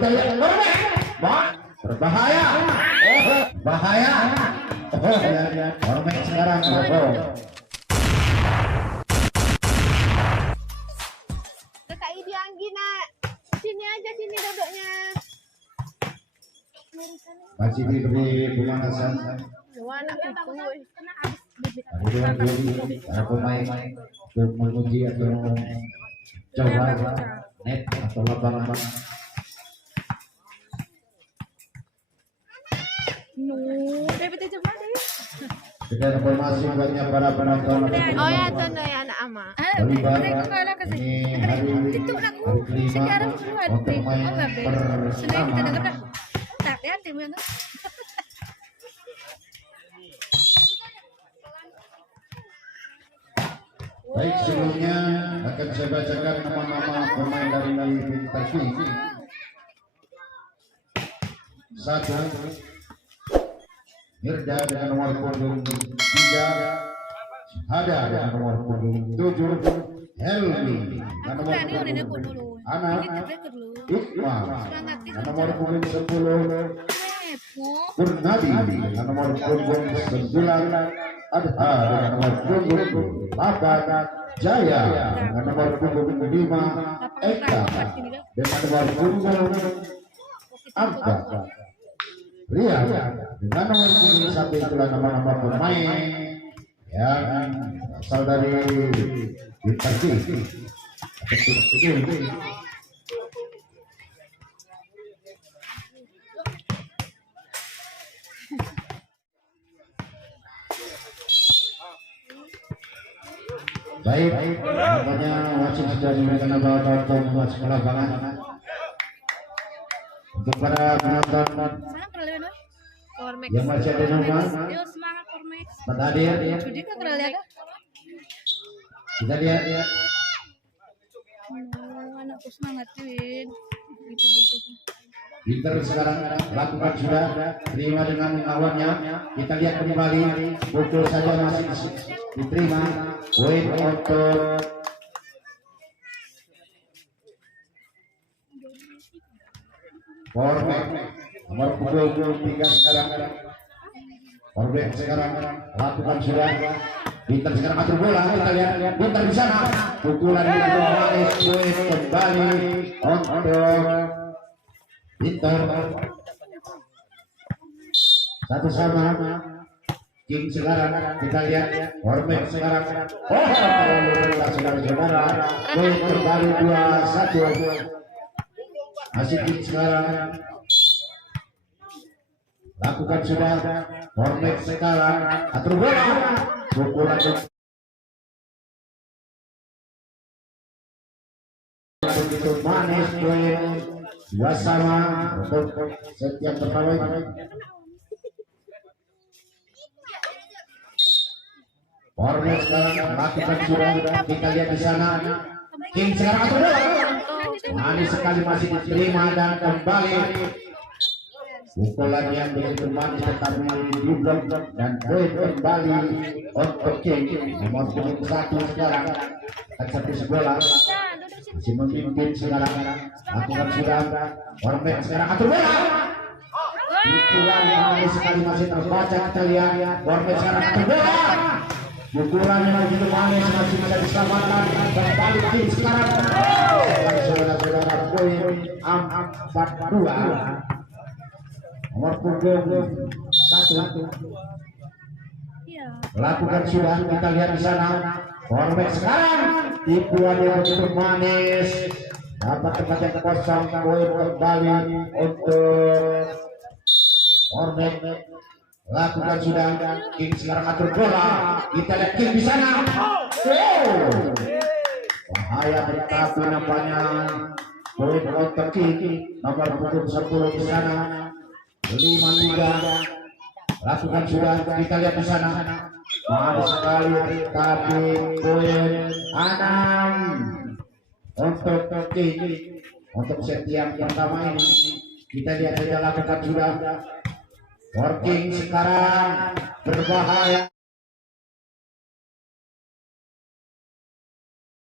kita lihat berbahaya. Oh, bahaya. Oh, lihat Hormet sekarang. Oh. Kakak Ibi Anggi nak, sini aja sini duduknya. Masih diberi pemanasan. Mana itu? Para pemain untuk menguji atau coba net atau lapangan. Dengan informasi banyak para penonton. Oh ya, tono ya anak ama. Ini hari kelima untuk main pertama. Baik, sebelumnya akan saya bacakan nama-nama pemain dari Bintang TV. 1. Mirda dengan nomor punggung 3, Hada dengan nomor punggung 7, Helmi dengan nomor punggung 6, Iqmal dengan nomor punggung 10, Purnadi dengan nomor punggung 9, Adha dengan nomor punggung 8, Jaya dengan nomor punggung 5, Eka dengan nomor punggung 4, Ria dengan nomor punggung 1. Itulah nama-nama pemain yang asal dari Bintang TV. Baik, namanya wasit sudah diberikan tonton masuk ke lapangan. Untuk para penonton yang masih ada nomor pada hadir, kita lihat ya. Anakku semangat Win. Inter sekarang lakukan sudah terima dengan lawannya. Kita lihat kembali, pukul saja masih diterima. Poin untuk Hormet nomor punggung 3 sekarang. Hormet sekarang lakukan sudah. Inter sekarang atur bola. Kita lihat Inter di sana. Pukulan di bawah manis. Poin kembali untuk Inter. 1-1. King sekarang kita lihat Hormet sekarang. Oh, saudara-saudara. Poin kembali 2-1. Masih King sekarang. Lakukan sudah. Hormet sekarang atur bola. Pukulan begitu manis. Poin 2-2 untuk setiap pertandingan. Hormet sekarang lakukan sudah. Kita lihat di sana. King sekarang atur bola. Manis sekali masih diterima dan kembali. Pukulan yang begitu manis tetapi diblok dan poin kembali untuk King. Nomor punggung 1 sekarang eksekusi bola masih memimpin sekarang. Lakukan sudah. Hormet sekarang atur bola. Pukulan yang manis sekali masih terbaca. Kita lihat Hormet sekarang atur bola. Pukulan yang begitu manis masih bisa diselamatkan. Kembali King sekarang. Saudara-saudara, poin 4-2. Nomor punggung 1. Lakukan sudah. Kita lihat di sana. Hormet sekarang tipuan yang begitu manis. Dapat tempat yang kosong. Poin kembali untuk Hormet. Lakukan sudah. King sekarang atur bola. Kita lihat King di sana. Bahaya bertabu nampaknya. Poin untuk King. Nomor punggung 10 di sana. 5-3. Lakukan sudah. Kita lihat di sana. Manis sekali tapi poin 6 untuk King. Untuk set yang pertama ini kita lihat saja. Lakukan sudah. Working sekarang berbahaya.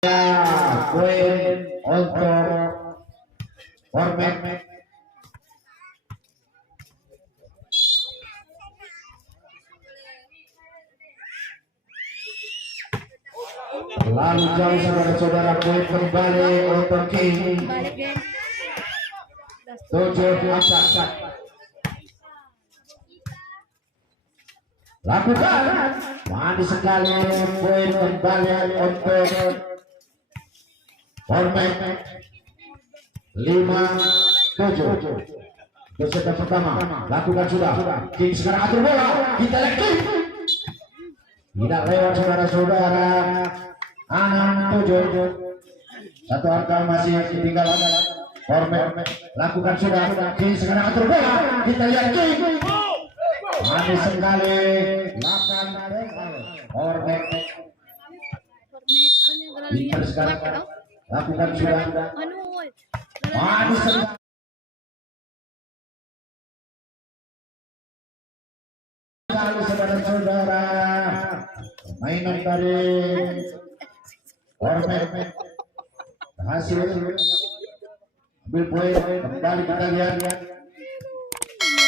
Ya, poin untuk Hormet. terlalu jauh saudara-saudara. Poin kembali untuk King. Balik, geng. 7-4. Lakukan manis sekali. Poin kembali untuk Hormet 5-7. Peserta pertama lakukan sudah. King sekarang atur bola. Kita lihat King. Tidak lewat saudara-saudara. 6-7. Satu angka masih ketinggalan. Hormet lakukan sudah. King sekarang atur bola. Kita lihat King. Manis sekali. 8. Hormet. Kita sekarang lakukan sudah. Manis sekali. Saudara-saudara, mainan dari Hormet berhasil ambil poin. Kembali kita lihat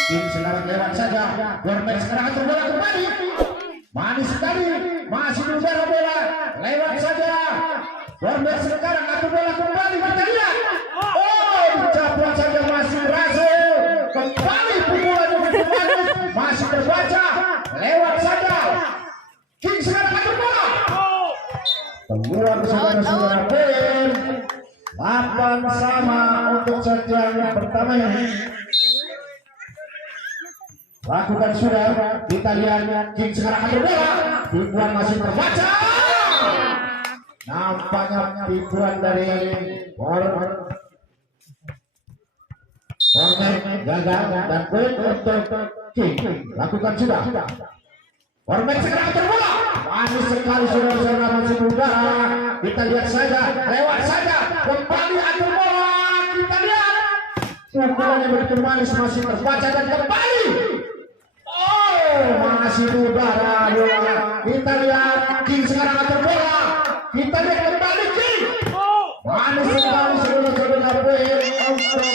King sekarang lewat saja. Hormet sekarang atur bola kembali. Manis sekali, masih di udara bola, lewat saja. Hormet sekarang atur bola kembali. Kita lihat, oh dicaplok saja, masih berhasil. Kembali pukulannya kembali, masih terbaca, lewat saja. King sekarang atur bola. Keluar saudara-saudara, poin 8 sama untuk set yang pertama ini. Lakukan sudah, kita lihat King sekarang atur bola. Pukulan masih terbaca. Nampaknya pukulan dari Hormet gagal dan poin untuk King. Lakukan sudah. Hormet sekarang atur bola. Manis sekali saudara-saudara, masih udara. Kita lihat saja, lewat saja. Kembali atur bola. Kita lihat pukulannya begitu manis, masih terbaca dan kembali. Oh, masih udara bola. Kita lihat King sekarang atur bola. Kita lihat kembali King. Manis sekali saudara-saudara, poin untuk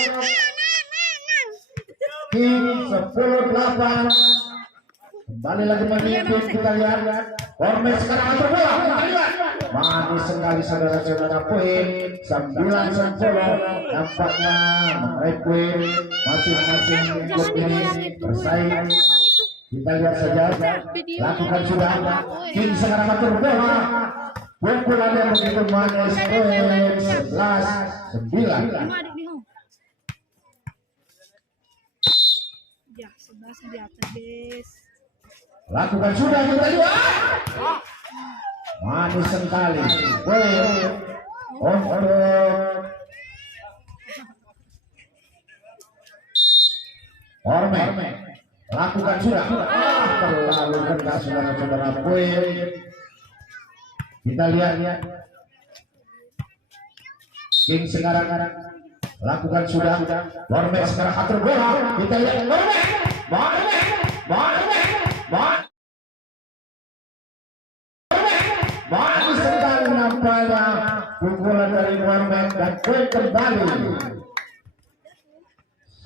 King 10-8. Kembali lagi memimpin. Kita lihat Hormet sekarang atur bola. Kita lihat manis sekali saudara-saudara, poin 9-10. Nampaknya meraih poin masing-masing klub ini bersaing. Kita lihat saja, lakukan sudah. King sekarang atur bola. Pukulan yang begitu manis, poin 11-9. Ya, 11 di atas, guys. Lakukan sudah, kita lihat. Manis sekali. Poin untuk Hormet. Lakukan sudah. Terlalu rendah saudara-saudara, poin. Kita lihat King sekarang lakukan sudah. Hormet sekarang atur bola. Kita lihat Manis sekali nampaknya pukulan dari Hormet dan poin kembali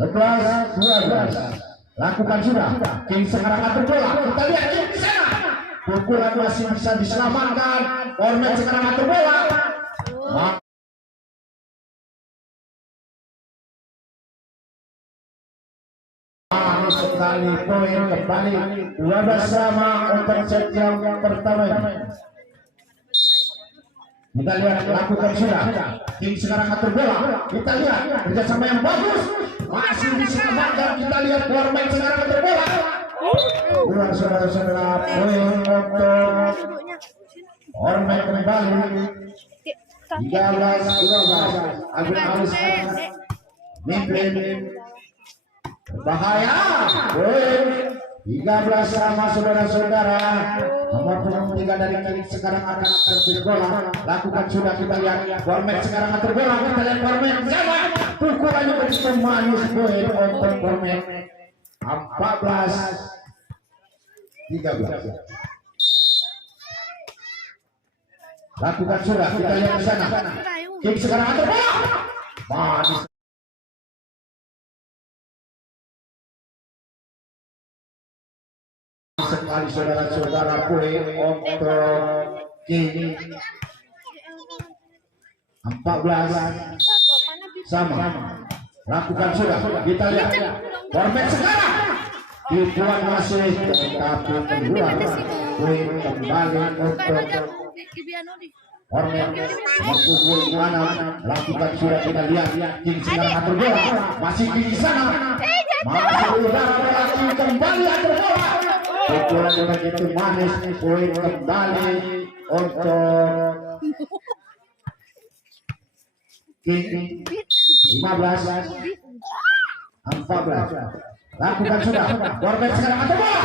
11-12. Lakukan sudah. King sekarang atur bola. Kita lihat King di sana. Pukulan masih bisa diselamatkan. Hormet sekarang atur bola. Manis sekali, poin kembali 12 sama untuk set yang pertama. Kita lihat, lakukan sudah. King sekarang atur bola. Kita lihat kerjasama yang bagus, masih diselamatkan. Kita lihat Hormet sekarang atur bola. Ulang saudara-saudara, poin untuk Hormet kembali 13-12. Agung Alis mimpin. Bahaya, poin 13 sama saudara-saudara. Nomor punggung 3 dari King sekarang akan terpilih bola. Lakukan sudah, kita lihat Hormet sekarang atur bola. Kita lihat Hormet sama. Pukulannya begitu manis, poin untuk Hormet 14-13. Lakukan sudah, kita lihat di sana. King sekarang atur bola. Manis. Sekali saudara-saudara, poin untuk King 14 Bisa kok, mana bisa? sama. Lakukan sudah, kita lihat. Format sekarang. Dibuat masih tetapi keluar. Poin kembali untuk Format memukul mana. Lakukan sudah, kita lihat. King sekarang atur bola. Masih di sana. Masih udara lagi kembali atur bola. Pukulan begitu manis. Poin kembali untuk King 15 14. Lakukan sudah. Format sekarang atur bola.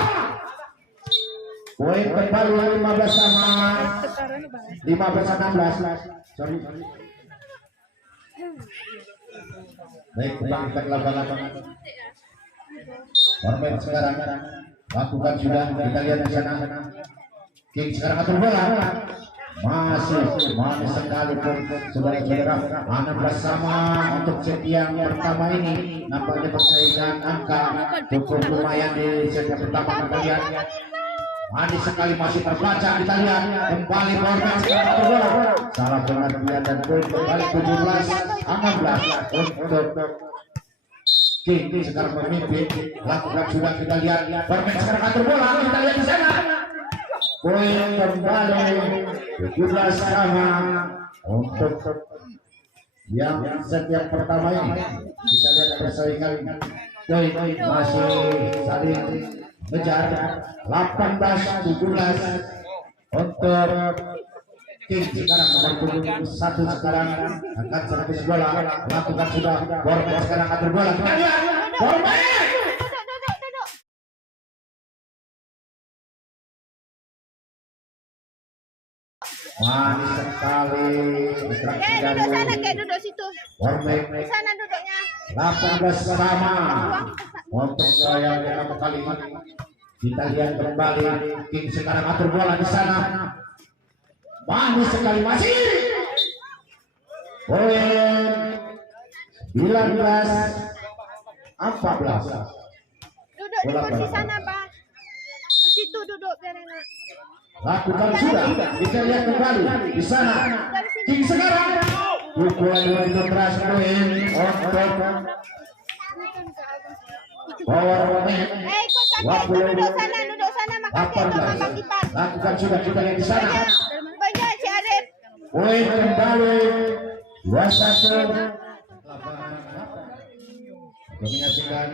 Poin kembali 15 sama 15 16. Sorry. Baik, kembali ke lapangan. Format sekarang lakukan sudah, kita lihat di sana. King sekarang atur bola. Masih manis sekali pun saudara-saudara. 16 sama untuk set yang pertama ini. Nampaknya persaingan angka cukup lumayan di set yang pertama. Kita lihat manis sekali, masih terbaca. Kita lihat kembali Format sekarang atur bola. Salah pengertian dan poin kembali 17 16 untuk King sekarang memimpin. Lakukan sudah, kita lihat Format sekarang atur bola. Kita lihat di sana. Poin kembali 17 sama untuk yang set yang pertama ini. Kita lihat persaingan poin masih saling mengejar. 18-17 untuk King sekarang nomor 21 sekarang akan servis bola. Lakukan sudah, Format sekarang atur bola. Kita lihat Format. Duduk. Manis sekali. Duduk sana, kayak duduk situ. Format Sana duduknya. 18 sama untuk yang pertama kali. Kita lihat kembali King sekarang atur bola di sana. Manis sekali, masih poin 19 14. Duduk di kursi sana, Pak. Di situ duduk biar enak. Lakukan sudah, kita lihat kembali di sana. King sekarang pukulan itu keras, poin untuk Power Man. Ikut kakek, duduk sana makan makan kipas. Lakukan sudah, kita lihat di sana. Banyak si Arif. Poin kembali 21. Menyaksikan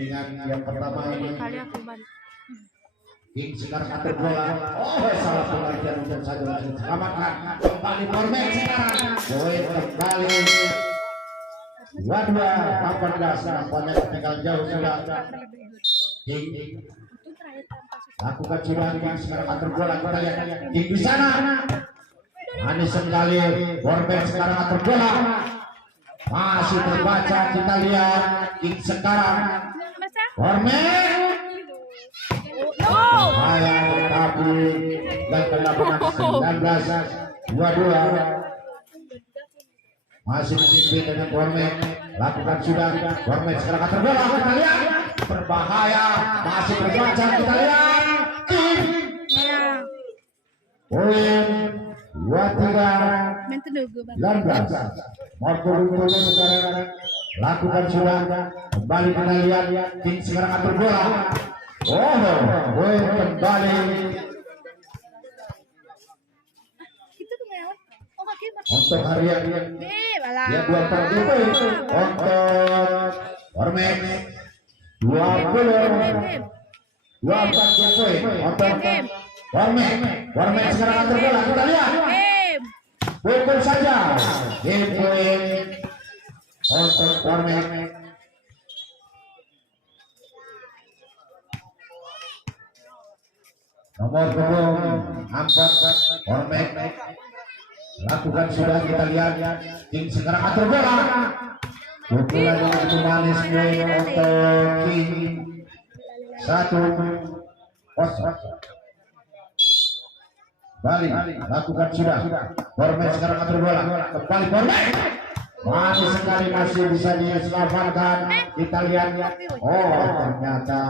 dengan yang pertama ini. King sekarang atur bola. Oh, salah pengertian untuk saja selamatkan. Kembali Format sekarang. Poin kembali 22 18. Nampaknya tinggal jauh sudah. King lakukan sudah, King sekarang atur bola. Kita lihat King di sana. Manis sekali. Format sekarang atur bola. Masih terbaca, kita lihat King sekarang. Format. Tapi dan pendapat 19-22 masih memimpin dengan Format. Lakukan sudah, Format sekarang atur bola. Kita lihat berbahaya, masih terbaca. Kita lihat King poin 23 19. Marco Rutolo sekarang lakukan sudah, kembali kita lihat King sekarang atur bola. Oh, poin kembali untuk harian ya 20 poin untuk Format 20 24 poin untuk Format sekarang atur bola. Kita lihat pukul saja game poin untuk Format. Nomor 4 Format. Lakukan sudah, kita lihat King sekarang atur bola. Pukulan yang itu manis poin untuk King 1-0. Balik, lakukan sudah. Format sekarang atur bola. Kembali Format. Manis sekali, masih bisa diselamatkan. Kita lihat. Oh, ternyata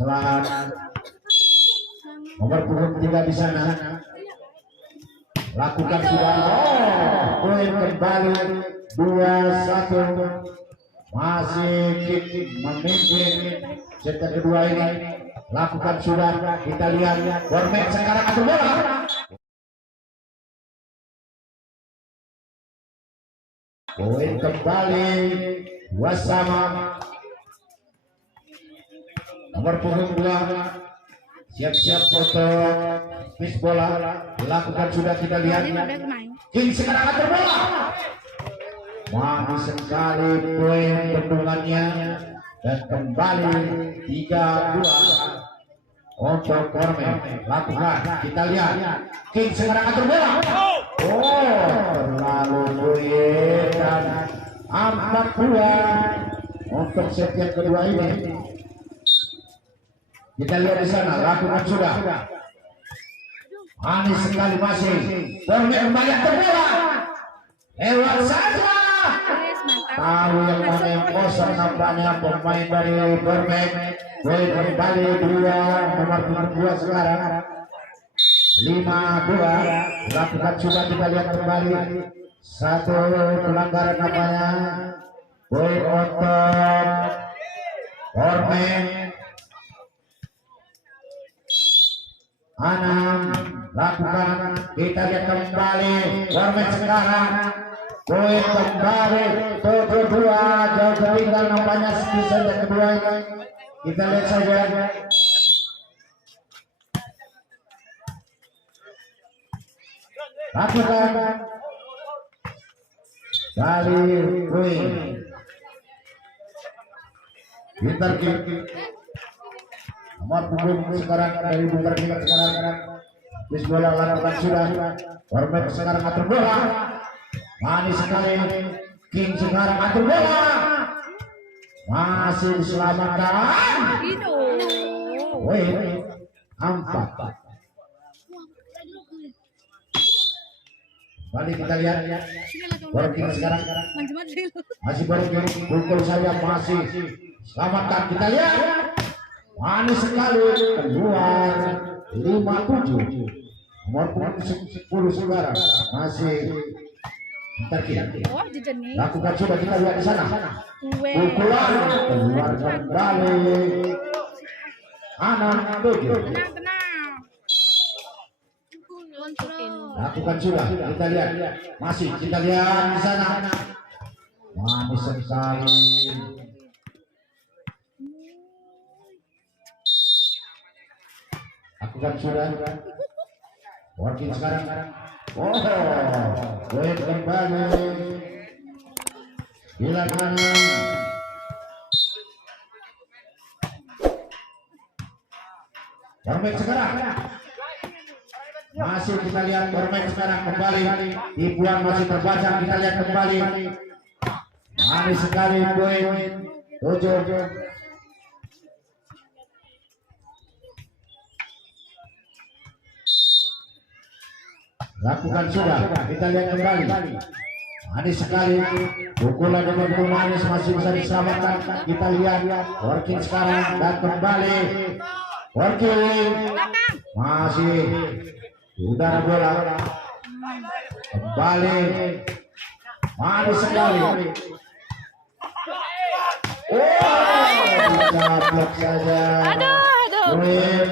selamat nomor 3 di sana. lakukan sudah. Poin kembali 2-1. Masih memimpin set kedua ini. Lakukan sudah, kita lihat Gormet sekarang atur bola. Poin kembali 2-2. Nomor punggung 2 siap-siap foto bis bola. Lakukan sudah, kita lihat King sekarang atur bola. Manis sekali poin bendungannya dan kembali 3-2 untuk Gormet. Lakukan, kita lihat King sekarang atur bola. Terlalu sulit dan 4-2 untuk set yang kedua ini. Kita lihat di sana, lakukan sudah. Manis sekali masih. Gormet kembali atur bola. Lewat saja. Tahu yang mana yang kosong nampaknya pemain dari Gormet. Poin kembali 2, nomor 2 sekarang 5-2. Lakukan sudah, kita lihat kembali. Satu pelanggaran namanya. Poin untuk Gormet. 6. Lakukan, kita lihat kembali Gormet sekarang. Poin kembali 7-2. Jauh tertinggal nampaknya di set yang kedua ini. Kita lihat saja. Lakukan dari poin. Pintar kick. Nomor punggung sekarang dari Pintar kick sekarang. Bis bola lakukan sudah. Gormet sekarang atur bola. Manis sekali. King sekarang atur bola. Masih diselamatkan. Poin 4. Balik kita lihat. Working sekarang. Masih working. Pukul saja masih. Selamatkan, kita lihat. Manis sekali. Keluar 5-7. Nomor 10 sekarang. Masih. Bentar kita. Lakukan sudah, kita lihat di sana. Pukulan. Keluar kembali. 6-7. Lakukan sudah, kita lihat. Masih, kita lihat di sana. Manis sekali. Lakukan sudah. Working sekarang. Poin kembali. Bila kanan. Gormet sekarang. Masih kita lihat Gormet sekarang kembali. Ibuan masih terbaca, kita lihat kembali. Manis sekali poin 7. Lakukan sudah, kita lihat kembali. Manis sekali. Pukulan dengan manis masih bisa diselamatkan. Kita lihat working sekarang dan kembali. Working masih udara bola kembali. Manis sekali. Dicaplok saja. Poin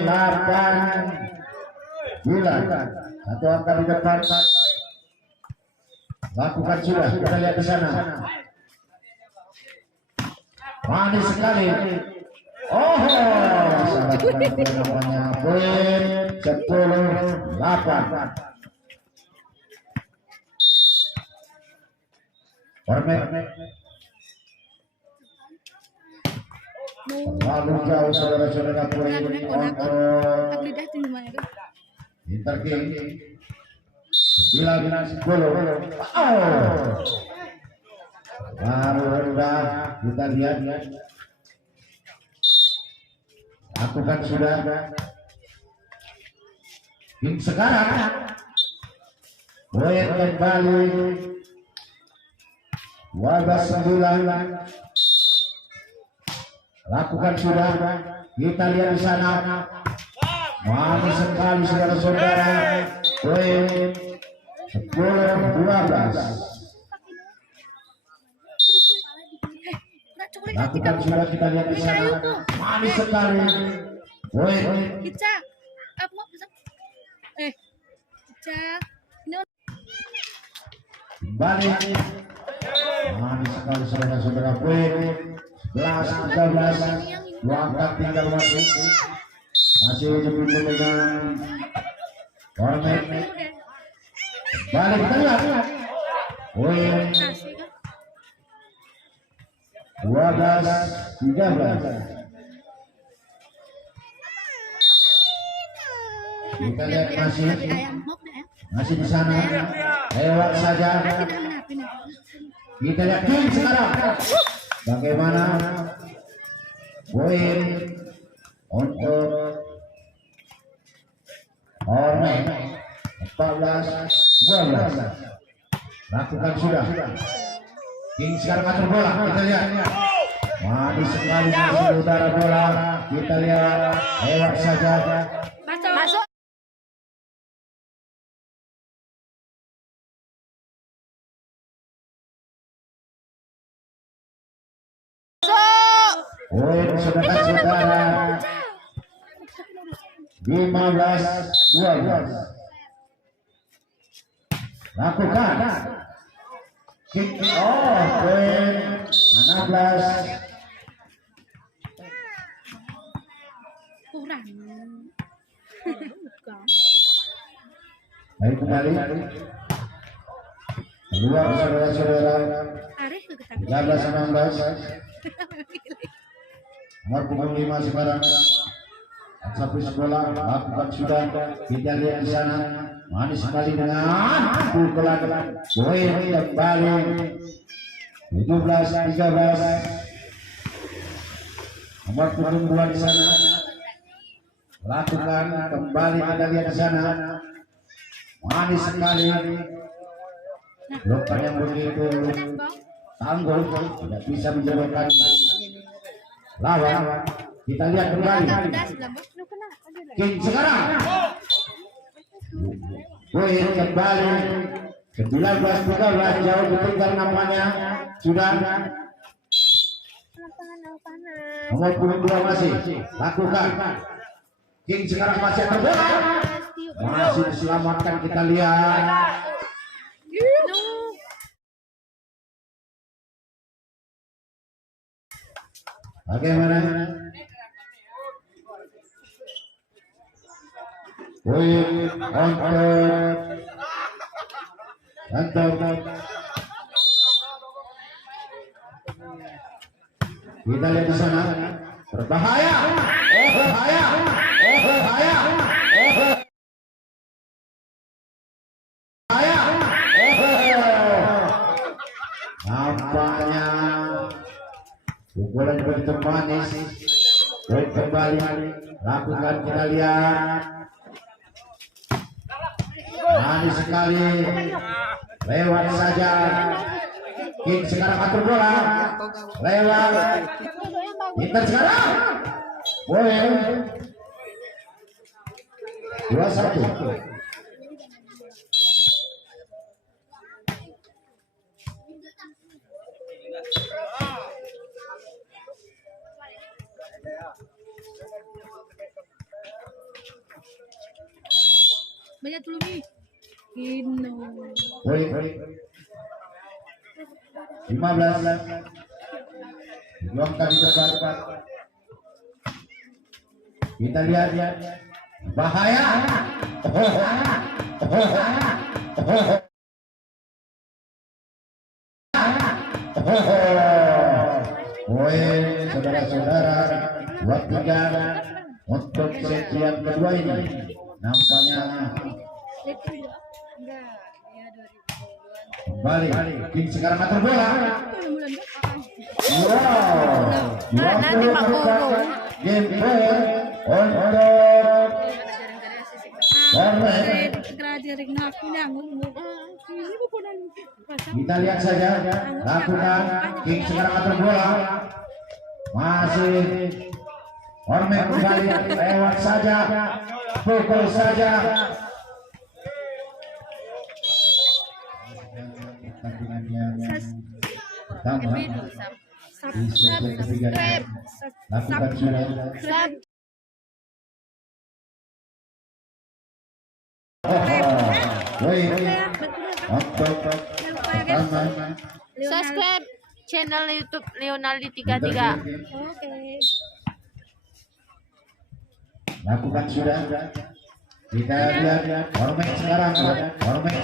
8-9. Satu angka di depan. Lakukan sudah, kita lihat di sana. Manis sekali. Sangat baik namanya. Poin 10-8. Gormet terlalu jauh, saudara-saudara. Poin untuk Pintar King 9-10. Baru rendah, kita lihat. Lakukan sudah. King sekarang. Poin kembali 12-9. Lakukan sudah. Kita lihat di sana. Manis sekali, saudara-saudara. Poin 10-12. Lakukan sudah kita lihat di sana. Manis sekali. Poin. Ica. Apa bisa? Ica. Balik. Manis sekali saudara-saudara. Poin 11-13. Dua angka tinggal masih dipimpin dengan Hornet. Balik kita lihat. Poin 12-13. Kita lihat masih di sana. Lewat saja. Kita lihat King sekarang. Bagaimana poin untuk Hornet 14-12. Lakukan sudah. King sekarang atur bola. Kita lihat. Manis sekali masih utara bola. Kita lihat lewat saja. Masuk. Poin saudara-saudara 15-12. Lakukan. Kick off. Poin 16. Kurang. Baik kembali. Kedua saudara-saudara 13-16. Nomor punggung 5 sekarang. Sapu sekolah lakukan sudah. Kita lihat di sana. Manis sekali dengan pukulan. Poin kembali 17-13. Nomor punggung 2 di sana. Lakukan kembali. Kita lihat di sana. Manis sekali. Blokan yang begitu tangguh tidak bisa menjauhkan lawan. Kita lihat kembali. King sekarang. Poin kembali 19-13. Jauh ditinggal nampaknya. Sudah. Nomor punggung 2 masih. Lakukan. King sekarang masih terbola. Masih diselamatkan. Kita lihat. Bagaimana? Poin untuk kita lihat di sana. Berbahaya. Oh bahaya. Oh bahaya. Oh bahaya. Oh. Nampaknya pukulan begitu manis. Poin kembali. Lakukan kita lihat. Manis sekali. Lewat saja. King sekarang atur bola. Lewat. Kita sekarang. Poin 21. Banyak dulu nih. Ino. Poin 15. Diluangkan di depan. Kita lihat. Bahaya. Poin saudara-saudara 23 untuk set yang kedua ini. Nampaknya kembali. King sekarang atur bola. Wow. 20 game point untuk Hornet. Kita lihat saja. Lakukan. King sekarang atur bola. Masih Hornet kembali. Lewat saja. Pukul saja. pertama di set ketiga lakukan sudah untuk pertama Subscribe channel YouTube Leonardi 33. Oke. lakukan sudah kita lihat Ormek sekarang untuk Ormek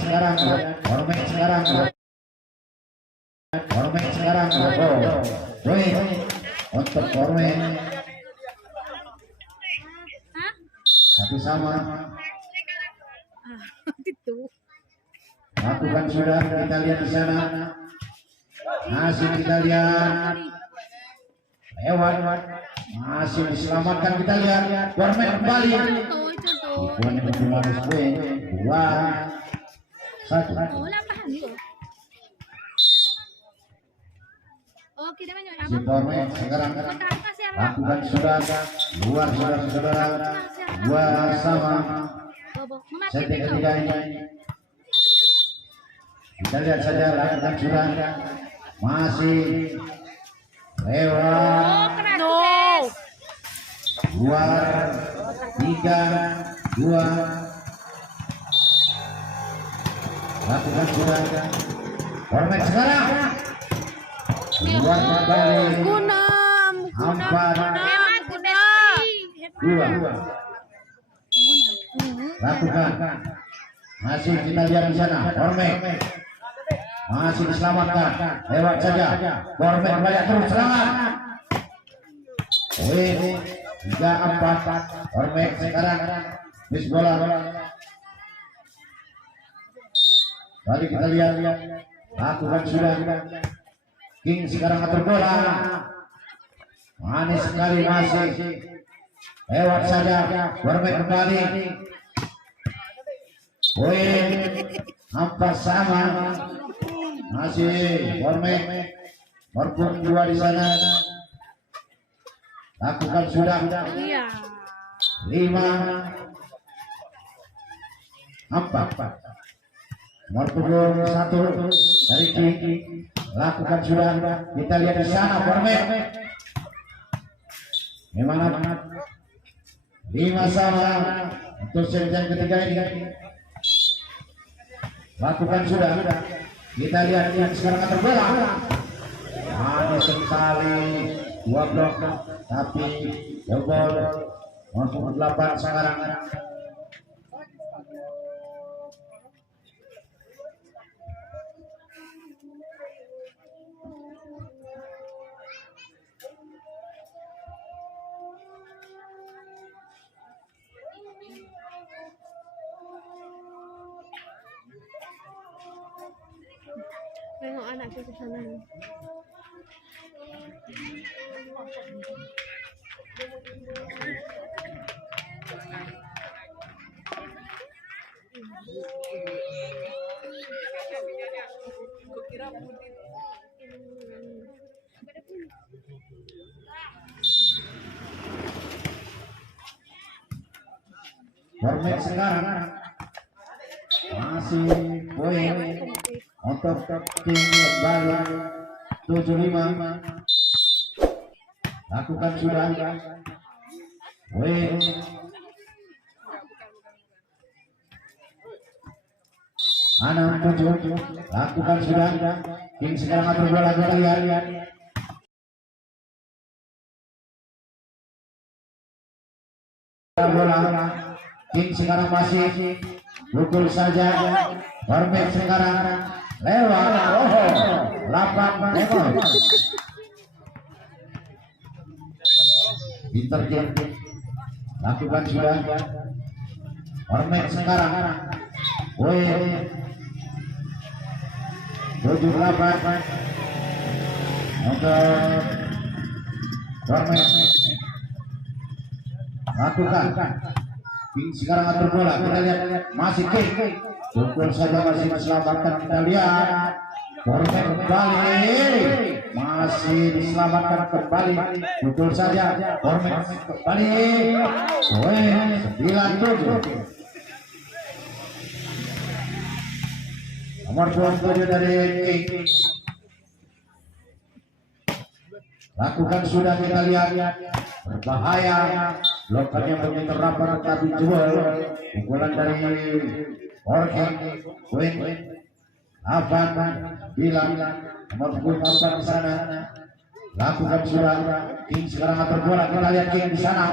satu sama Itu. lakukan sudah kita lihat di sana masih kita lihat lewat masih diselamatkan kita lihat Ormek kembali Contoh. bukan yang cuma harus 2-1 Oh, lampahan itu. Oh, kita banyak si Ormek sekarang lakukan sudah luar saudara-saudara 2 sama set ketiga ini kita lihat saja lakukan sudah masih lewat luar 3-2 lakukan sudah Ormek sekarang luar kembali 4-2 lakukan masih kita lihat di sana Ormek masih diselamatkan lewat saja Ormek banyak terus serangan poin 3-4 Ormek sekarang bis bola balik kita lihat lakukan sudah King sekarang atur bola manis sekali masih lewat saja Ormek kembali poin 4 sama masih Ormek Orpun 2 di sana lakukan sudah Iya. 5-4 nomor punggung 1 dari Kiki lakukan sudah kita lihat di sana Ormek gimana 5 sama untuk set yang ketiga ini lakukan sudah kita lihat yang sekarang akan bola manis sekali 2 blok tapi jebol nomor 8 sekarang Tengok anakku ke sana. Ormek sekarang masih poin untuk tim kembali 75 lakukan sudah poin 6-7 lakukan sudah King sekarang atur bola kita lihat bola King sekarang masih pukul saja Ormek sekarang lewat 8 ekor Pinter King lakukan sudah Ormek sekarang poin 7-8 untuk Ormek lakukan King sekarang atur bola kita lihat masih King pukul saja masih diselamatkan kita lihat Ormek kembali masih diselamatkan kembali pukul saja Ormek kembali poin 9-7 nomor 27 dari King Lakukan sudah, kita lihat berbahaya, blokannya begitu rapat tapi jual. Pukulan dari Orkin, Queen, Afan, Bilang, nomor pukul 4 di sana. Lakukan sudah, King sekarang atur bola, kita lihat King di sana.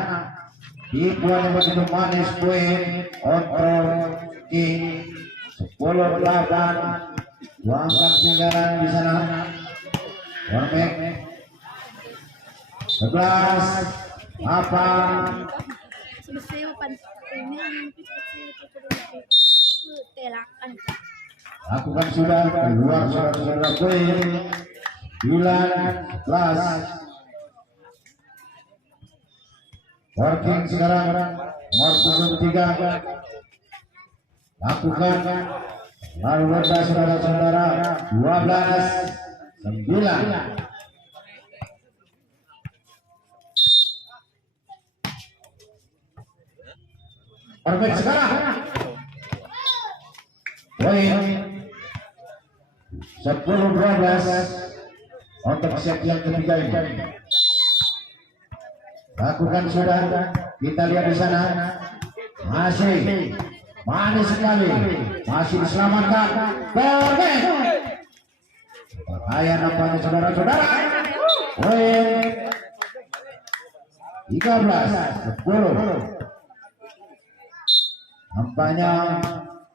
Dibuat yang begitu manis, Queen, kontrol King, 10-8, angkat tinggalan di sana. Warmek 11 apa Sebesar ini telakan. lakukan sudah keluar saudara-saudara Queen 19 working sekarang nomor punggung 3 lakukan lalu rendah saudara-saudara 12-9. Perfect sekarang. Poin 10-12 untuk set yang ketiga ini. Lakukan sudah, kita lihat di sana. Masih manis sekali, masih diselamatkan. Perfect. Bahaya nampaknya saudara-saudara. Poin 13-10. Nampaknya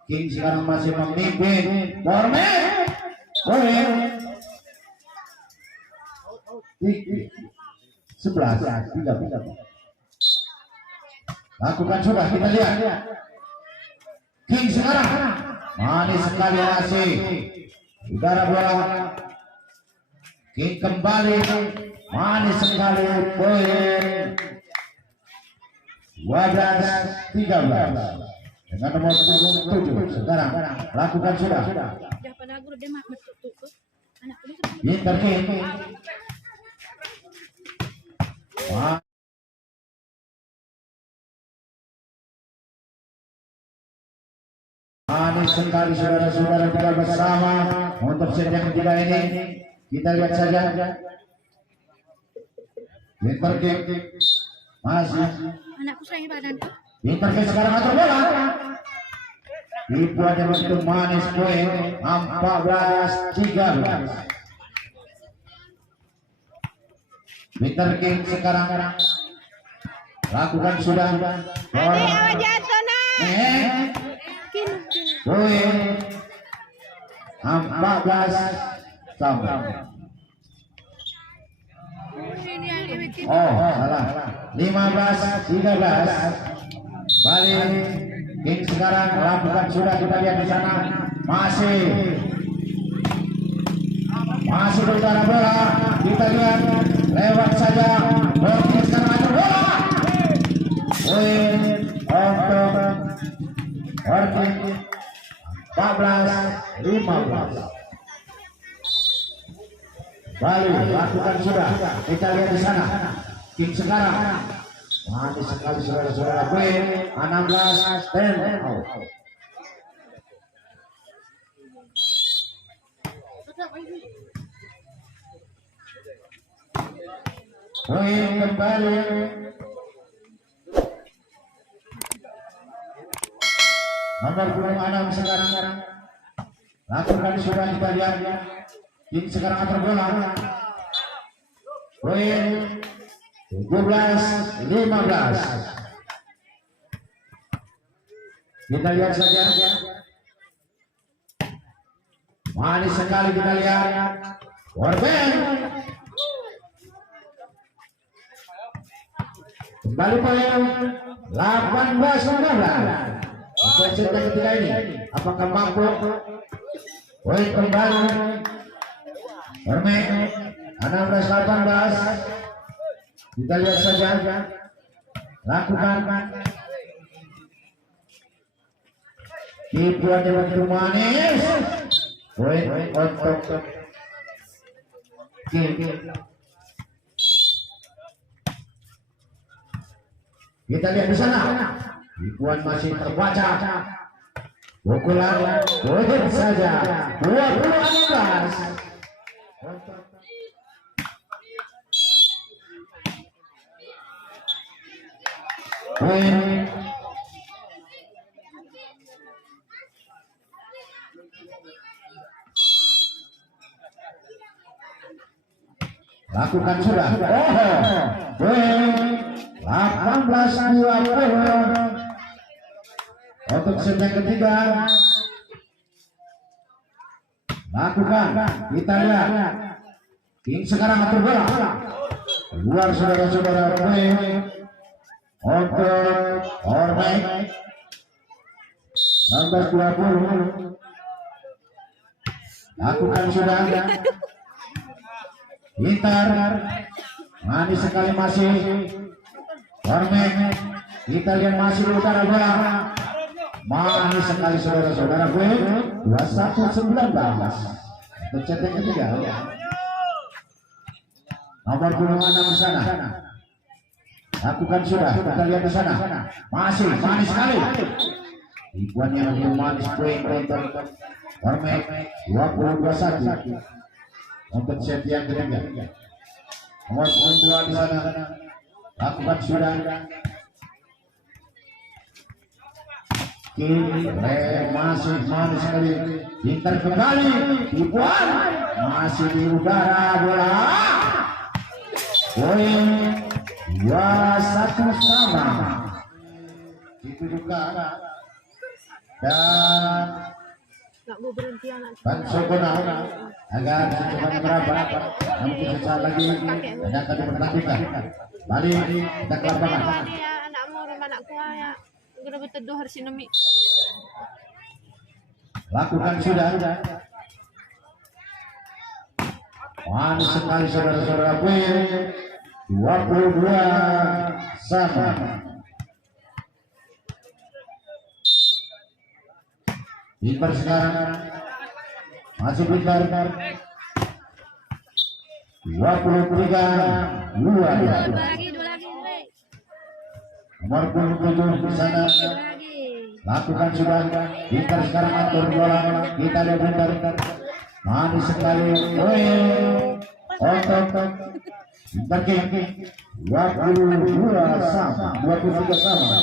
King sekarang masih memimpin. Bormet, poin 11-13. Lakukan sudah, kita lihat. King sekarang manis sekali masih. Udara bola. King kembali manis sekali. Poin 12-13. Dengan nomor 7 sekarang lakukan sudah. Jangan aku udah mak betul tuh. Anak ini Pinter King. Manis sekali saudara-saudara kita bersama untuk set yang ketiga ini. Kita lihat saja. Pinter King masih. anakku sayang badanku. Pinter King sekarang atur bola. Dibuat yang begitu manis, poin 14-13. Pinter King sekarang lakukan sudah. Adik jatuh nak. Poin 14 Ini yang dibikin. Oh, salah. 15-13. Balik. King sekarang lakukan sudah, kita lihat di sana. Masih berjalan bola. Kita lihat lewat saja. King sekarang atur bola. Poin untuk Working 14-15. Balik, lakukan sudah. Kita lihat di sana. King sekarang manis sekali saudara-saudara. Poin 16-10. Poin kembali. Nomor punggung 6 sekarang. Lakukan sudah, kita lihat. King sekarang atur bola. Poin 17-15. Kita lihat saja. Manis sekali, kita lihat. Warben. Kembali poin 18-19. Untuk set yang ketiga ini, apakah mampu? Poin kembali. Warben 16-18. Kita lihat saja. Lakukan. Dibuat yang begitu manis. Poin untuk King. Kita lihat di sana. Dibuat masih terbaca. Pukulan poin saja. 20-16. poin. Lakukan sudah. Poin 18-20 untuk set yang ketiga. Lakukan, kita lihat. King sekarang atur bola. Keluar saudara-saudara, poin untuk Ormek 19-20. Lakukan sudah. Pintar, manis sekali masih. Ormek, kita lihat masih di utara bola. Manis sekali saudara-saudara, poin 21-19 untuk set yang ketiga. Nomor punggung 6 di sana. Lakukan sudah, kita lihat di sana. Masih manis sekali. Ibuannya lebih manis, poin untuk Ormek 20-21 untuk set yang ketiga. Nomor punggung 2 di sana. Lakukan sudah. Masih manis sekali. Pintar kembali. Ibuan masih di udara bola. Poin 2-1 sama. Itu juga. Dan Nggak mau berhenti anak. Bansokona agar cepat berapa. Namun sesaat lagi ada akan dipertandingkan. Balik kita ke lapangan. Ya anakmu rumah anakku ya. Udah berteduh hari sinemi. Lakukan sudah. Manis sekali saudara-saudara, poin 22 sama. Pintar sekarang. Masih pintar. 23 Dua 2. lagi, dua lagi, weh. Nomor punggung 7 di sana. Dua lagi. Lakukan sudah. Pintar sekarang atur bola. Kita lihat pintar. Manis sekali. Poin untuk pintar King 22 sama. 23 sama.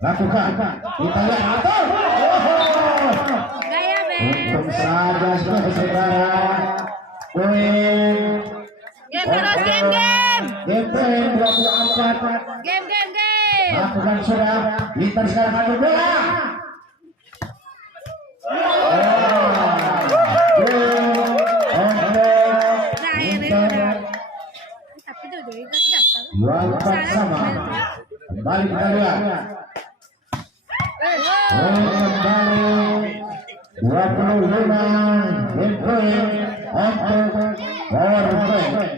Lakukan. Kita lihat atur. Gaya, Beb. Untuk saja saudara. Poin. Game terus, game. Game poin 24. Game. Lakukan sudah. Pintar sekarang atur bola. Tapi tuh dia ingat dasar. 24 sama. Kembali kita lihat. Kembali 25 game point untuk Ormek.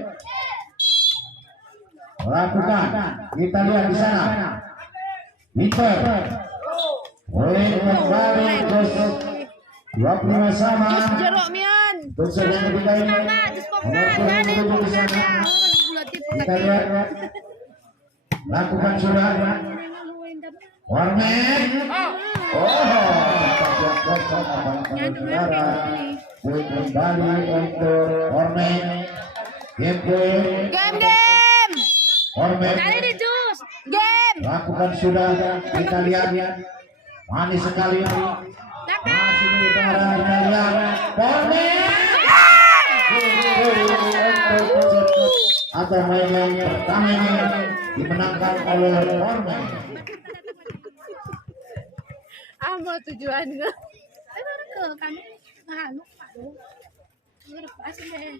Lakukan. Kita lihat di sana. Pintar. Poin kembali terus 25 sama. Jeruk mian. Terus yang ketiga ini. Nomor punggung 7 di sana. Kita lihat. Lakukan sudah. Ormek. Poin kembali untuk Ormek. Game point. Game. Ormek. Kali di jus. Game. Lakukan sudah. Kita lihat. Manis sekali. Masih di udara. Kita lihat. Ormek. Atau main yang pertama ini dimenangkan oleh Ormek. Apa tujuannya? Ke kan. Nah, lupa dong. Udah pas deh.